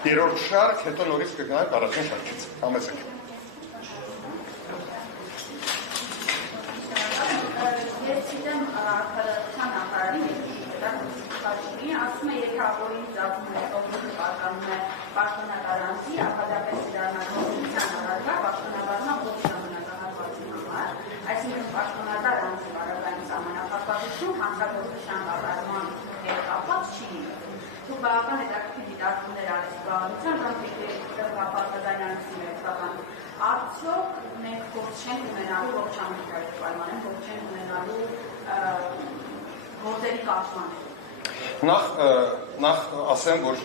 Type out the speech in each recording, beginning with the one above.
երրորդ շարք, հետո նորից կգնանք առաջին շարքից։ Համեցեք։ Ես գիտեմ արդարության նախարարի ասում է երկրորդ ծագում է օգնություն պատկանում է պաշտոնական անձի, ապատապես դառնալության առարկա պաշտոնավարման ողջ ժամանակահատվածի համար, այսինքն պաշտոնական անձի վարակային սահմանափակվածություն հանցագործության կատարման հետ կապված չի լինում։ Դուք բավական հետաքրքիր դիտարկումներ արեք զբաղվածության կամ կապակցականացում եք բավական։ Արդյոք մենք փորձ չենք ունենալու ողջ ամենայնիվ պայմաններում, փորձ չենք ունենալու գործերի կարգման։ Նախ ասեմ, որ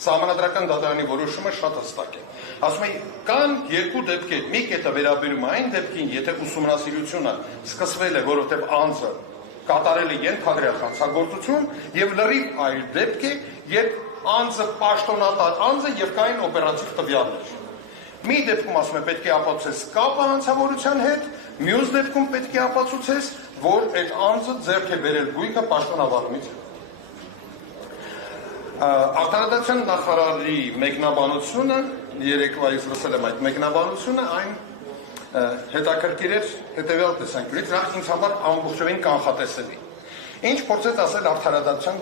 Սահմանադրական դատարանի որոշումը շատ հստակ է։ Ասում է, կան երկու դեպքեր, մի կետը վերաբերում է այն դեպքին, եթե ուսումնասիրությունը սկսվել է, որովհետև անձը կատարել է ենթադրյալ հանցագործություն, եւ լրիվ այլ դեպք է, երբ անձը պաշտոնատար անձ է եւ կային օպերատիվ տվյալներ։ Մի դեպքում ասում է պետք է ապացուցես կապը հանցավորության հետ, մյուս դեպքում պետք է ապացուցես, որ այդ անձը ձեռք է բերել գույքը պաշտոնավարումից։ Արդարադատության նախարարի մեկնաբանությունը, երեկվա ես լսել եմ այդ մեկնաբանությունը, այն հետաքրքիր էր հետևյալ տեսանկյունից, նախ ինձ համար ամբողջովին կանխատեսելի։ Ինչ փորձեց ասել արդարադատության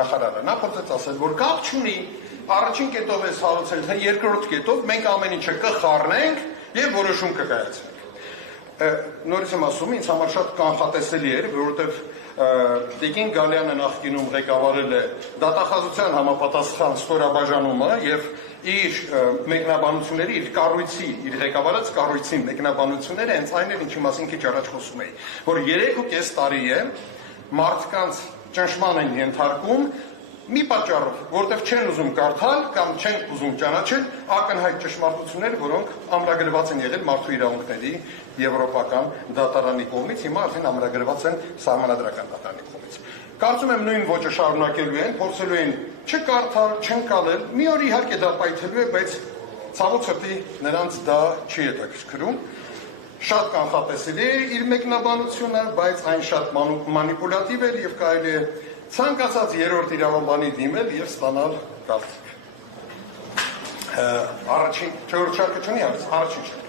նախարարը, նա փորձեց ասել, որ կապ չունի, առաջին կետով ես հարուցել, թե երկրորդ կետով մենք ամեն ինչը կխառնենք եւ որոշում կկայացնենք։ Նորից եմ ասում, ինձ համար շատ կանխատեսելի էր, որովհետեւ Տիկին Գալյանը նախկինում ղեկավարել է դատախազության համապատասխան ստորաբաժանումը եւ իր մեկնաբանությունների, իր կառույցի, իր ղեկավարած կառույցի մեկնաբանությունները հենց այն էր, ինչի մասին քիչ առաջ խոսում էի, որ 3.5 տարի է մարդկանց ճնշման են ենթարկում մի պատճառով, որտեղ չեն ուզում կարդալ կամ չեն ուզում ճանաչել ակնհայտ ճշմարտություններ, որոնք ամրագրված են եղել մարդու իրավունքների եվրոպական դատարանի կողմից, հիմա արդեն ամրագրված են Սահմանադրական դատարանի կողմից։ Կարծում եմ նույն ոճը շարունակելու են, փորձելու են չկարդալ, չընկալել, մի օր իհարկե դա պայթելու է, բայց ցավոք սրտի նրանց դա չի հետաքրքրում։ Շատ կանխատեսելի է իր մեկնաբանությունը, բայց այն շատ մանիպուլատիվ էր եւ կարելի է ցանկացած երրորդ իրավաբանի դիմել եւ ստանալ կարծիք։ Առաջին չորրորդ շարքը չունի, առաջին շարքը։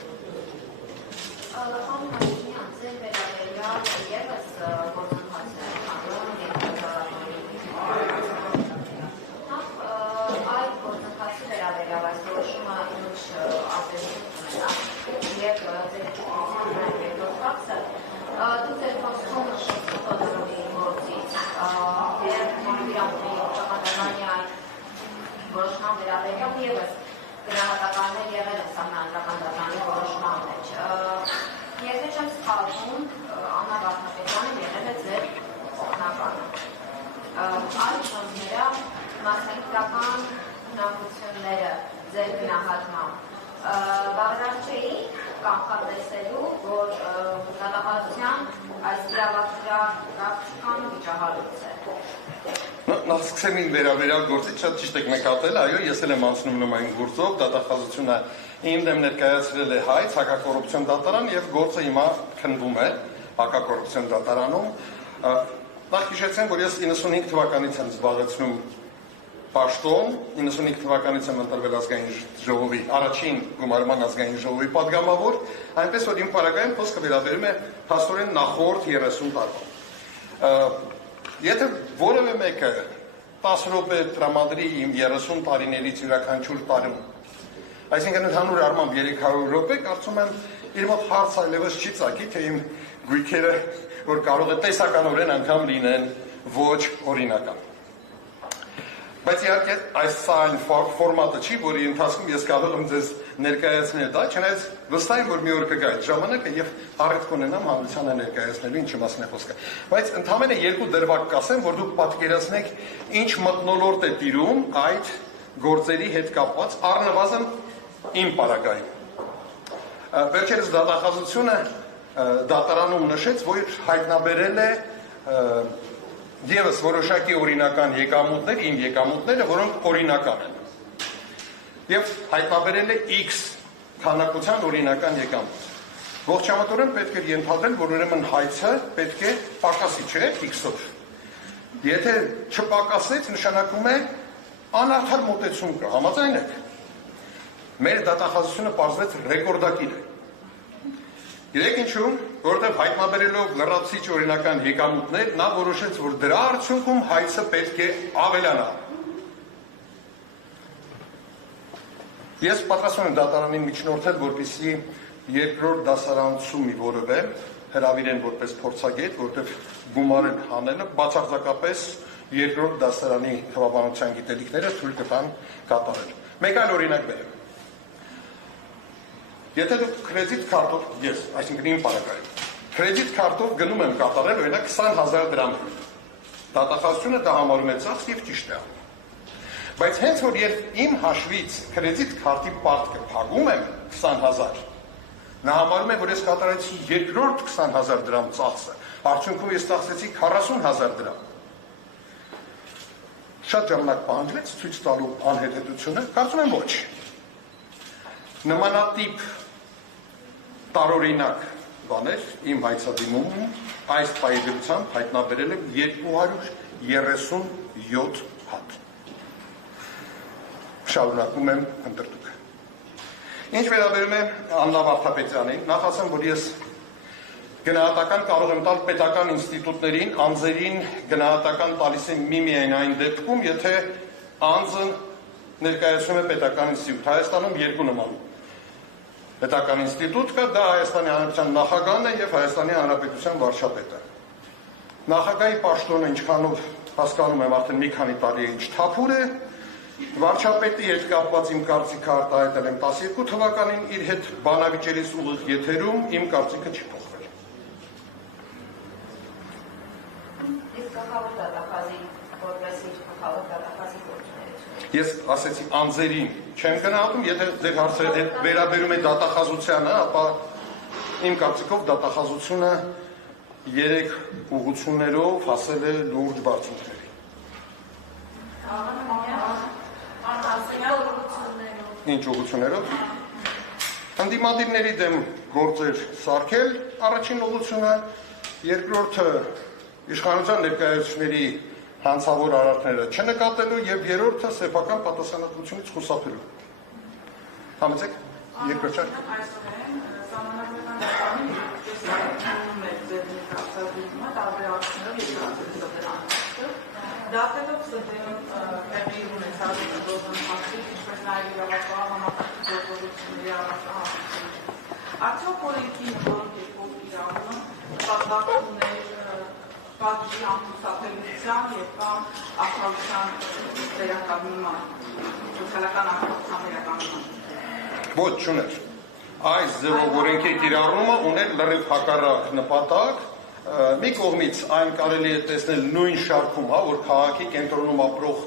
Որոշման վերաբերյալ ևս գնահատականներ եղել են Սահմանադրական դատարանի որոշման մեջ։ Ես չեմ սխալվում, Աննա Վարդապետյանը եղել է ձեր օգնականը։ Այլ շրջանները մասնագիտական հնարավորությունները ձեր գնահատման բավարար չէի կանխատեսելու, որ դատախազության այս իրավապահական վիճահարույց է։ Նախ սկսեմ իմ վերաբերյալ գործից, շատ ճիշտ եք նկատել, այո, ես էլ եմ անցնում նման գործով, դատախազությունը իմ դեմ ներկայացրել է Հայց հակակոռուպցիոն դատարան եւ գործը հիմա քննվում է հակակոռուպցիոն դատարանում։ Նախ հիշեցեմ, որ ես 95 թվականից եմ զբաղեցնում պաշտոն, 95 թվականից եմ ընտրվել ազգային ժողովի, առաջին գումարման ազգային ժողովի պատգամավոր, այնպես որ իմ պարագայում խոսքը վերաբերում է փաստորեն նախորդ 30 տարվա։ Եթե որևէ մեկը 10 րոպե տրամադրի իմ 30 տարիներից յուրաքանչյուր տարում, այսինքն ընդհանուր առմամբ 300 րոպե, կարծում եմ իր մոտ հարց այլևս չի ծագի, թե իմ գույքերը, որ կարող է տեսականորեն անգամ լինեն ոչ օրինական։ Բայց իհարկե այս այն ֆորմատը չի, որի ընթացքում ես կարող եմ ձեզ ներկայացնել դա, չնայած վստահ եմ, որ մի օր կգա այդ ժամանակը եւ առիթ կունենամ հանրությանը ներկայացնելու ինչի մասին է խոսքը։ Բայց ընդհանրապես երկու դրվագ կասեմ, որ դուք պատկերացնեք ինչ մթնոլորտ է տիրում այդ գործերի հետ կապված առնվազն իմ պարագայում։ Վերջերս դատախազությունը դատարանում նշեց, որ հայտնաբերել է եւս որոշակի օրինական եկամուտներ, իմ եկամուտները, որոնք օրինական են։ Եվ հայտնաբերել է X քանակության օրինական եկամուտ։ Ողջամտորեն պետք է ենթադրել, որ ուրեմն Հայցը պետք է պակասի, չէ՞, X-ով։ Եթե չպակասեց, նշանակում է Անարդար մոտեցում կա, համաձայն եք։ Մեր դատախազությունը պարզվեց ռեկորդակիր է։ Գիտեք ինչու, որովհետև հայտնաբերելով լրացիչ օրինական եկամուտներ, նա որոշեց, որ դրա արդյունքում հայցը պետք է ավելանա։ Ես պատրաստվում եմ դատարանին միջնորդել, որպեսզի երկրորդ դասարանցում մի որևէ հրավիրեն որպես փորձագետ, որտեղ գումարել հանելը բացարձակապես երկրորդ դասարանի թվաբանության գիտելիքները թույլ կտան կատարել։ Մեկ այլ օրինակ բերեմ։ Եթե դուք կրեդիտ քարտով, ես, այսինքն իմ պարագայում, կրեդիտ քարտով գնում եմ կատարել օրինակ 20,000 դրամ։ Դատախազությունը դա համարում է ծախս եւ ճիշտ է։ Բայց հենց որ երբ իմ հաշվից կրեդիտ քարտի պարտքը փակում եմ 20,000, նա համարում է, որ ես կատարեցի երկրորդ 20,000 դրամ ծախսը, արդյունքում ես ծախսեցի 40,000 դրամ։ Շատ ժամանակ պահանջվեց ցույց տալու անհետեթությունը, կարծում եմ ոչ։ Նմանատիպ տարօրինակ բաներ իմ հայցադիմում այս պայծրությամբ հայտնաբերել եմ 237 հատ։ Շարունակում եմ ընտրտուքը։ Ինչ վերաբերում է Աննա Վարդապետյանին, նախ ասեմ, որ ես գնահատական կարող եմ տալ պետական ինստիտուտներին, անձերին գնահատական տալիս եմ միայն այն դեպքում, եթե անձը ներկայացնում է պետական ինստիտուտ։ Հայաստանում երկու նման պետական ինստիտուտ կա, դա Հայաստանի Հանրապետության նախագահն է եւ Հայաստանի Հանրապետության վարչապետը։ Նախագահի պաշտոնը ինչքանով հասկանում եմ արդեն մի քանի տարի է ինչ թափուր է, վարչապետի հետ կապված իմ կարծիքը արտահայտել եմ 12 թվականին իր հետ բանավիճերից ուղիղ եթերում, իմ կարծիքը չի փոխվել։ Իսկ գլխավոր դատախազի որպես իր գլխավոր դատախազի գործունեությունը։ Ես ասեցի անձերին չեմ գնահատում, եթե ձեր հարցը վերաբերում է դատախազությանը, ապա իմ կարծիքով դատախազությունը 3 ուղղություններով հասել է լուրջ բարձունքների։ Ինչ ուղղություններով։ Հանդիմադիրների դեմ գործեր սարքել առաջին ուղղությունը, երկրորդը իշխանության ներկայացուցիչների հանցավոր արարքները չնկատելու եւ երրորդը սեփական պատասխանատվությունից խուսափելու։ Համեցեք, երկրորդ շարք։ Դատելով ստեղծում տեղի ունեցած գործընթացի, ինչպես նաև իրավապահ համակարգի գործողությունների առանձնահատկությունները։ Արդյոք օրենքի որոնք երկու իրավունք նպատակ ուներ պատժի ամուսնապետության եւ կամ արտադրության վերականգնման, սոցիալական արտադրության վերականգնման։ Ոչ, չուներ։ Այս ձևով օրենքի կիրառումը ուներ լրիվ հակառակ նպատակ։ Մի կողմից այն կարելի է տեսնել նույն շարքում, որ քաղաքի կենտրոնում ապրող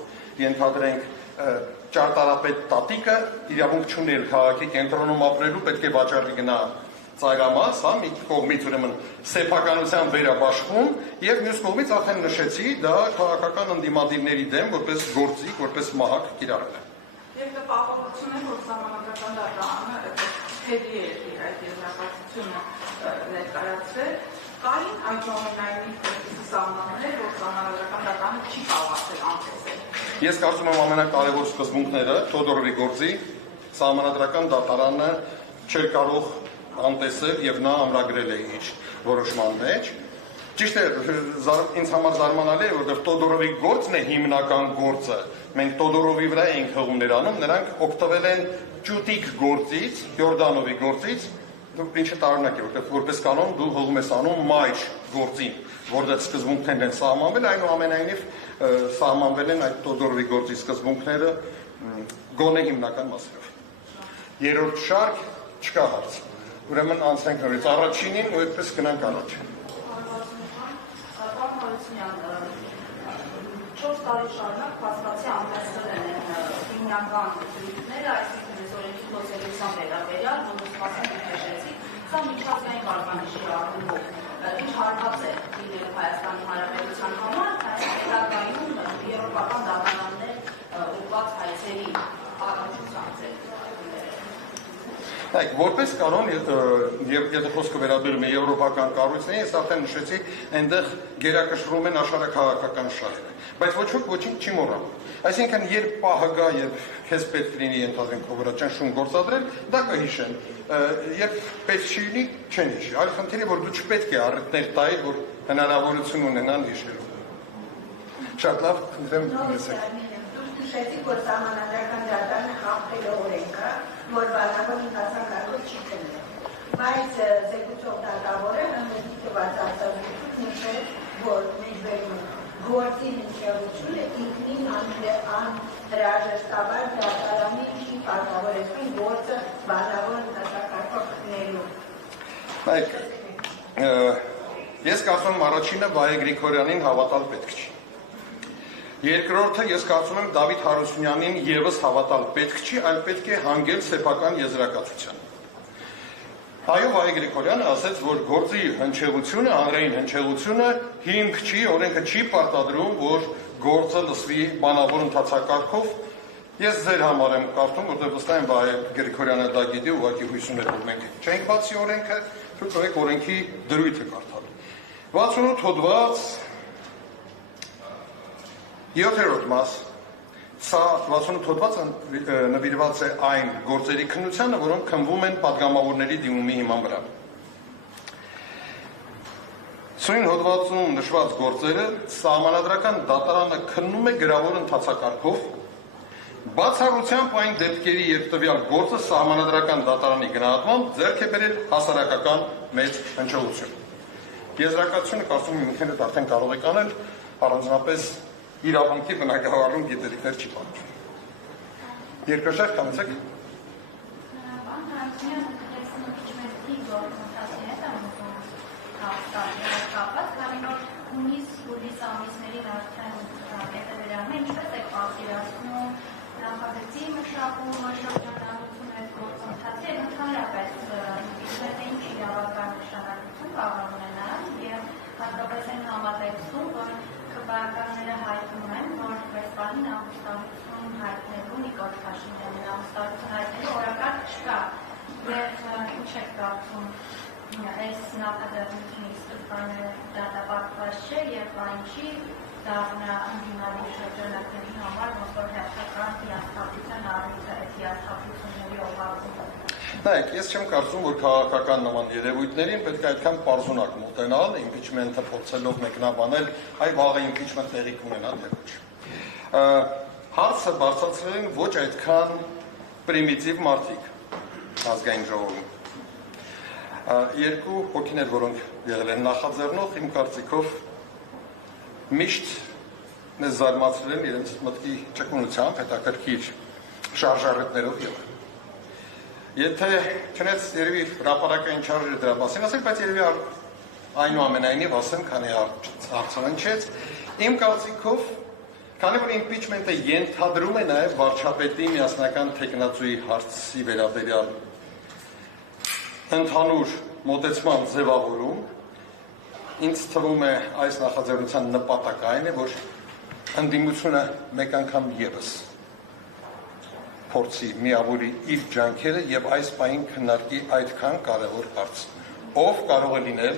ենթադրենք ճարտարապետ տատիկը իրավունք չուներ քաղաքի կենտրոնում ապրելու, պետք է վաճառի գնա ծայրամաս, մի կողմից ուրեմն սեփականության վերաբաշխում եւ մյուս կողմից արդեն նշեցի, դա քաղաքական ընդդիմադիրների դեմ որպես գործիք, որպես մահակ կիրառել է։ Եվ տպավորություն է, որ սահմանադրական դատարանը թերի է այդ եզրակացությունը ներկայացրել, կային այնուամենայնիվ սահմաններ, որ սահմանադրական դատարանը չի կարողացել անտեսել։ Ես կարծում եմ ամենակարևոր սկզբունքները Թոդորովի գործի սահմանադրական դատարանը չէր կարող անտեսել եւ նա ամրագրել է իր որոշման մեջ։ Ճիշտ է, ինձ համար զարմանալի է, որովհետեւ Թոդորովի գործն է հիմնական գործը։ Մենք Թոդորովի վրա ենք հղումներ անում, նրանք օգտվել են ճուտիկ գործից, Յորդանովի գործից, ինչը տարօրինակ է, որովհետեւ որպես կանոն դու հղում ես անում մայր գործին, որտեղ սկզբունքներն են սահմանվել, այնուամենայնիվ սահմանվել են այդ Թոդորովի գործի սկզբունքները գոնե հիմնական մասերով։ Երրորդ շարք չկա հարց։ Ուրեմն անցնենք նորից առաջինին ու այդպես գնանք առաջ։ Չորս տարի շարունակ փաստացի անտեսել են հիմնական դրույթները, այսինքն այս օրենքի խոսելիության վերաբերյալ, որոնց մասին նշեցի, սա միջազգային վարկանիշի առումով ինչ հարված է լինելու Հայաստանի Հանրապետության համար, հետագայում եվրոպական դատարաններ ուղղված հայցերի առնչությամբ ձեր։ Այդ որպես կանոն եւ եթե խոսքը վերաբերում է եվրոպական կառույցներին, ես արդեն նշեցի, այնտեղ գերակշռում են աշխարհաքաղաքական շահերը, բայց ոչ ոք ոչինչ չի մոռանում։ Այսինքն, երբ պահը գա եւ քեզ պետք լինի ընդհանրեն քո վրա ճնշում գործադրել, դա կհիշեն։ Երբ պետք չի լինի, չեն հիշի։ Այլ խնդիրը, որ դու չպետք է առիթներ տայի, որ հնարավորություն ունենան հիշելու։ Շատ լավ, խնդրեմ լսեք։ Նշեցիք, որ սահմանադրական դատարանը խախտել է օրենքը, որ բանավոր ինքնասակարգով չի քննել։ Բայց զեկուցող դատավորը հանդեպ տված արձագանքով նշեց, որ մեջբերում գործի հնչեղությունը ինքնին անհրաժեշտաբար դատարանի չի պարտավորեցնում գործը բանավոր ինքնասակարգով քննելու։ Ես կարծում եմ առաջինը Վահե Գրիգորյանին հավատալ պետք չի։ Երկրորդը ես կարծում եմ Դավիթ Հարությունյանին եւս հավատալ պետք չի, այլ պետք է հանգել սեփական եզրակացության։ Այո, Վահե Գրիգորյանը ասաց, որ գործի հնչեղությունը, հանրային հնչեղությունը հիմք չի, օրենքը չի պարտադրում, որ գործը լսվի բանավոր ընթացակարգով։ Ես ձեր համար եմ կարդում, որտեղ վստահ եմ Վահե Գրիգորյանը դա գիտի, ուղղակի հույս ունի, որ մենք չենք բացի օրենքը, թույլ տվեք օրենքի դրույթը կարդալ։ 68 հոդված 7-րդ մաս, սա 68 հոդվածը նվիրված է այն գործերի քննությանը, որոնք քննվում են падգամավորների դիմումի հիման վրա։ Սույն հոդվածում նշված գործերը սահմանադրական դատարանը քննում է գրավոր ընթացակարգով, բացառությամբ այն դեպքերի, երբ տվյալ գործը սահմանադրական դատարանի գնահատմամբ ձեռք է բերել հասարակական մեծ հնչեղություն։ Եզրակացությունը կարծում եմ ինքներդ արդեն կարող եք անել, առանձնապես իրավունքի բնագավառում գիտելիքներ չի պատճառ։ Երկրաշարժ կանցեք։ Բան Հարությունյանը դրեցին իջմենտի գործընթացի հետ կապված, քանի որ հունիս ամիսներին արդեն հետը վերանում է, ինչպես է պատկերացնում նախագծի մշակումը, շրջանառությունը այդ գործընթացի հետ ընդհանրապես իջմենտը ինչ իրավական նշանակություն կարող է ունենալ եւ հատկապես այն համատեքստում, որ քվեականները հայտնում են, որ Վեսպալին ամուսնալություն հայտնելու Նիկոլ Փաշինյանին ամուսնալություն հայտնելու օրակարգ չկա։ Եվ ինչ եք կարծում, այս նախաձեռնությունի ստուգանը դատապարտված չէ եւ այնչի դա ընդդիմադիր շրջանակների համար ոնց որ հերթական հիասթափության առիթ է, հիասթափությունների օղակում։ Նայեք, ես չեմ կարծում, որ քաղաքական նման երևույթներին պետք է այդքան պարզունակ մոտենալ, իմպիչմենտը փորձելով մեկնաբանել, այ վաղը իմպիչմենտ տեղի կունենա թե ոչ։ Հարցը բարձրացրել են ոչ այդքան պրիմիտիվ մարդիկ ազգային ժողովում։ Երկու հոգիներ, որոնք եղել են նախաձեռնող, իմ կարծիքով միշտ մեզ զարմացրել են իրենց մտքի ճկունությամբ, հետաքրքիր շարժառիթներով եւ Եթե չնայած երևի հրապարակային չարժը դրա մասին ասել, բայց երևի այնուամենայնիվ ասեմ, քանի հարցանչեց, իմ կարծիքով, քանի որ իմպիչմենտը ենթադրում է նաև վարչապետի միասնական թեկնածուի հարցի վերաբերյալ ընդհանուր մոտեցման ձևավորում, ինձ թվում է այս նախաձեռնության նպատակը այն է, որ ընդդիմությունը մեկ անգամ ևս փորձի միավորի իր ջանքերը եւ այս պահին քննարկի այդքան կարեւոր հարց։ Ով կարող է լինել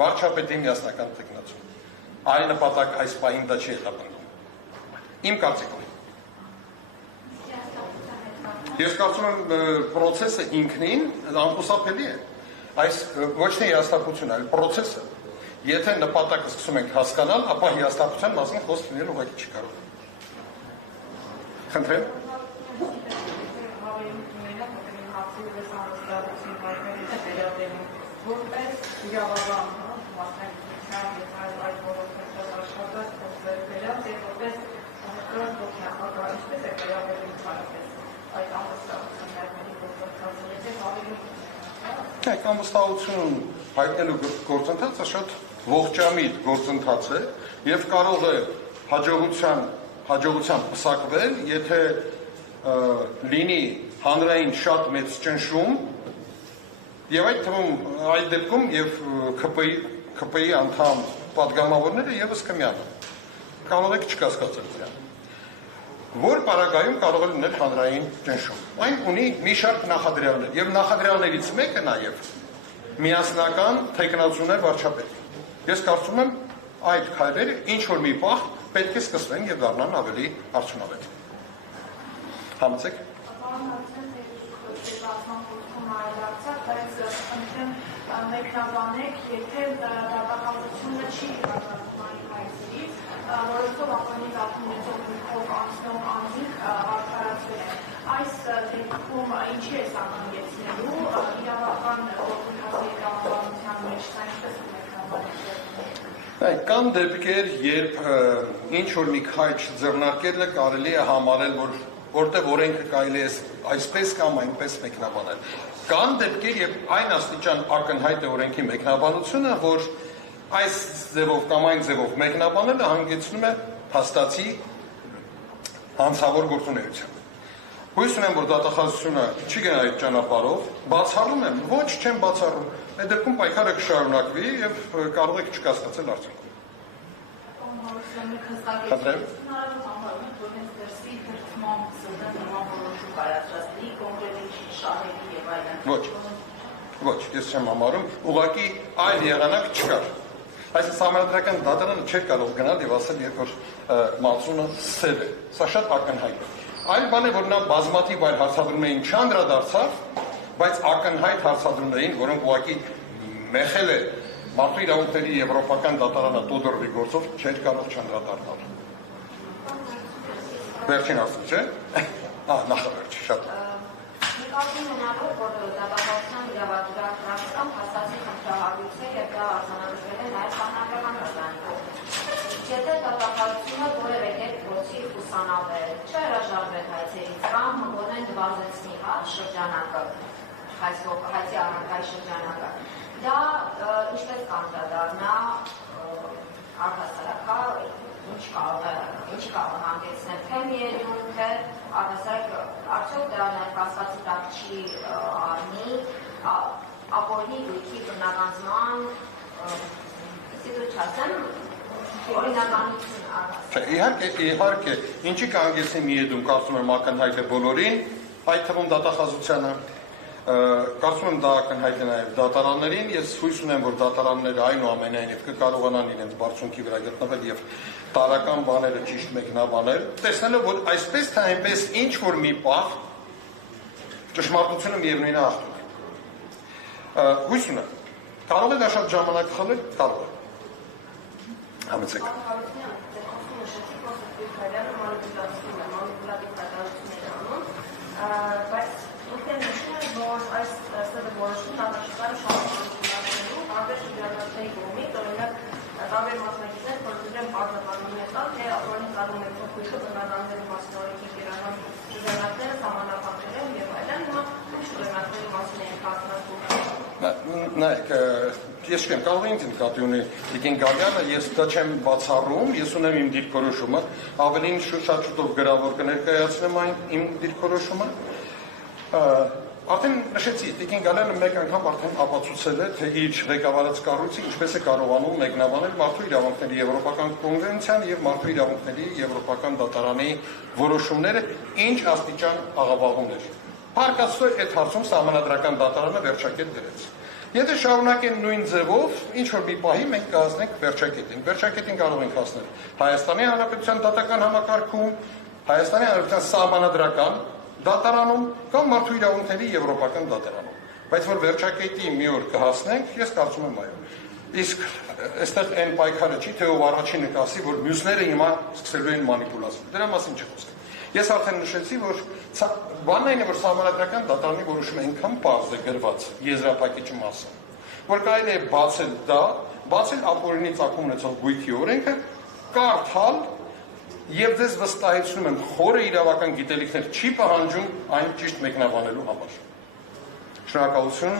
վարչապետի միասնական թեկնածու։ Այլ նպատակ այս պահին դա չի հետապնդում։ Իմ կարծիքով։ Ես կարծում եմ process-ը ինքնին անխուսափելի է։ Այս ոչ թե հիասթափություն, այլ process-ը։ Եթե նպատակը սկսում ենք հասկանալ, ապա հիասթափության մասին խոսք լինել ուղղակի չի կարող։ Խնդրեմ։ Որպես իրավաբան, մասնակցության եւ այդ ոլորտներով աշխատած փոխվել վերած եւ որպես կրոնական նախագահ, ինչպես է վերաբերվում հարցերին այդ անվստահությունների գործընթացը եւ ավելի Այդ անվստահություն հայտնելու գործընթացը շատ ողջամիտ գործընթաց է եւ կարող է հաջողությամբ պսակվել, եթե լինի հանրային շատ մեծ ճնշում եւ այդ թվում այդ դեպքում եւ ԿՊ-ի անդամ падգամավորները եւս կմիանան։ Կարող եք չկասկածել դրան։ որ պարագայում կարող է լինել հանրային ճնշում։ Այն ունի մի շարք նախադրյալներ, եւ նախադրյալներից մեկը նաեւ միասնական թեկնածուներ վարչապետ։ Ես կարծում եմ այդ քայլերը ինչ որ մի պահ պետք է սկսվեն եւ դառնան ավելի արդյունավետ։ Համեցեք։ Մեկնաբանեք, եթե դատախազությունը չի իրականացման հայցերից, որովհետև ապանի դատումներով նիքով անցնող անձինք արդարացվել են։ Այս դեպքում ինչի է սահմանեցնելու իրավական օրգանիզացիայի ղեկավարության մեջ սա ինչպես մեկնաբանեք։ Կան դեպքեր, երբ ինչ որ մի քայլ ձեռնարկելը կարելի է համարել, որտեղ օրենքը կարելի է այսպես կամ այնպես մեկնաբանել։ Կան դեպքեր, երբ այն աստիճան ակնհայտ է օրենքի մեկնաբանությունը, որ այս ձևով կամ այն ձևով մեկնաբանելը հանգեցնում է հաստատի հանցավոր գործունեության։ Հույս ունեմ, որ դատախազությունը չի գնա այդ ճանապարհով, բացառում եմ, ոչ չեմ բացառում, այդ դեպքում պայքարը կշարունակվի եւ կարող եք չկասկածել արդյունքում։ Ոչ, ես չեմ համարում, ուղղակի այլ եղանակ չկար։ Այս համանդրական դատարանը չէր կարող գնալ եւ ասել, երբ որ մածունը սև է։ Սա շատ ակնհայտ է։ Այլ բան է, որ նա բազմաթիվ այլ հարցադրումներին չանդրադարձավ, բայց ակնհայտ հարցադրումներին, որոնք ուղղակի մեխել է մարդու իրավունքների եվրոպական դատարանը Տոդորովի գործով, չէր կարող չանդրադառնալ։ Վերջին ասում, չէ՞։ Նախավերջ, շատ։ Նկատի ունենալով, որ դատախազության իրավադրական պրակտիկան փաստացի խնդրահարույց է եւ դա արձանագրվել է նաեւ սահմանադրական դատարանում։ Եթե դատախազությունը որևէ կերպ փորձի ուսանավել, չհրաժարվել հայցերից կամ գոնե նվազեցնի շրջանակը, հայցի առարկայի շրջանակը, դա ինչպես կանդրադառնա առհասարակ ինչ կարող է հանգեցնել թե միևնույն թե առհասարակ արդյոք դա ներկայացվածի տակ չի առնի ապօրինի գույքի բնականացման սիտուացիան օրինականություն Իհարկե, ինչի կհանգեցնի միևնույն կարծում եմ ակնհայտ է բոլորին, այդ թվում դատախազությանը, կարծում եմ դա ակնհայտ է նաև դատարաններին, ես հույս ունեմ, որ դատարանները այնուամենայնիվ կկարողանան իրենց բարձունքի վրա գտնվել եւ տարական բաները ճիշտ մեկնաբանել, տեսնելով, որ այսպես թե այնպես ինչ որ մի պահ ճշմարտությունը միևնույն է հաղթում։ Հույս ունեմ, կարող է դա շատ ժամանակ խլել, կարող է։ Համեցեք։ Որ այս ստեղծագործությունն առաջիկայում շարունակվելու տարբեր շրջանակների կողմից, օրինակ տարբեր մասնակիցներ փորձում են բացատրել տալ, թե ապօրինի ծառայության փոփոխությունը բնականների մասին օրենքի կիրառման շրջանակները սահմանափակել են եւ այլն, հիմա ինչ շրջանակների մասին են կազմակերպում։ Նայեք, ես չեմ կարող ինձ նկատի ունի Տիկին Գագյանը, ես դա չեմ բացառում, ես ունեմ իմ դիրքորոշումը, ավելին շատ շուտով գրավոր կներկայացնեմ այն իմ դիրքորոշումը։ Արդեն նշեցի, Տիկին Գալյանը մեկ անգամ արդեն ապացուցել է, թե իր ղեկավարած կառույցը ինչպես է կարողանում մեկնաբանել մարդու իրավունքների եվրոպական կոնվենցիան եւ մարդու իրավունքների եվրոպական դատարանի որոշումները ինչ աստիճան աղավաղումներ։ Փառք Աստծո, այդ հարցում սահմանադրական դատարանը վերջակետ դրեց։ Եթե շարունակեն նույն ձևով, ինչ որ մի պահի մենք կհասնենք վերջակետին։ Վերջակետին կարող ենք հասնել Հայաստանի Հանրապետության դատական համակարգում, Հայաստանի Հանրապետության սահմանադրական դատարանում կամ մարդու իրավունքների եվրոպական դատարանում։ Բայց որ վերջակետի մի օր կհասնենք, ես կարծում եմ այո։ Իսկ այստեղ այն պայքարը չի, թե ով առաջինը կասի, որ մյուսները հիմա սկսելու են մանիպուլացիա։ Դրա մասին չխոսեմ։ Ես արդեն նշեցի, որ բանն այն է, որ սահմանադրական դատարանի որոշումը այնքան պարզ է գրված եզրափակիչի մասը, որ կարելի է բացել դա, բացել ապօրինի ծագում ունեցող գույքի օրենքը, կարդալ եւ ձեզ վստահեցնում եմ, խորը իրավական գիտելիքներ չի պահանջում այն ճիշտ մեկնաբանելու համար։ Շնորհակալություն։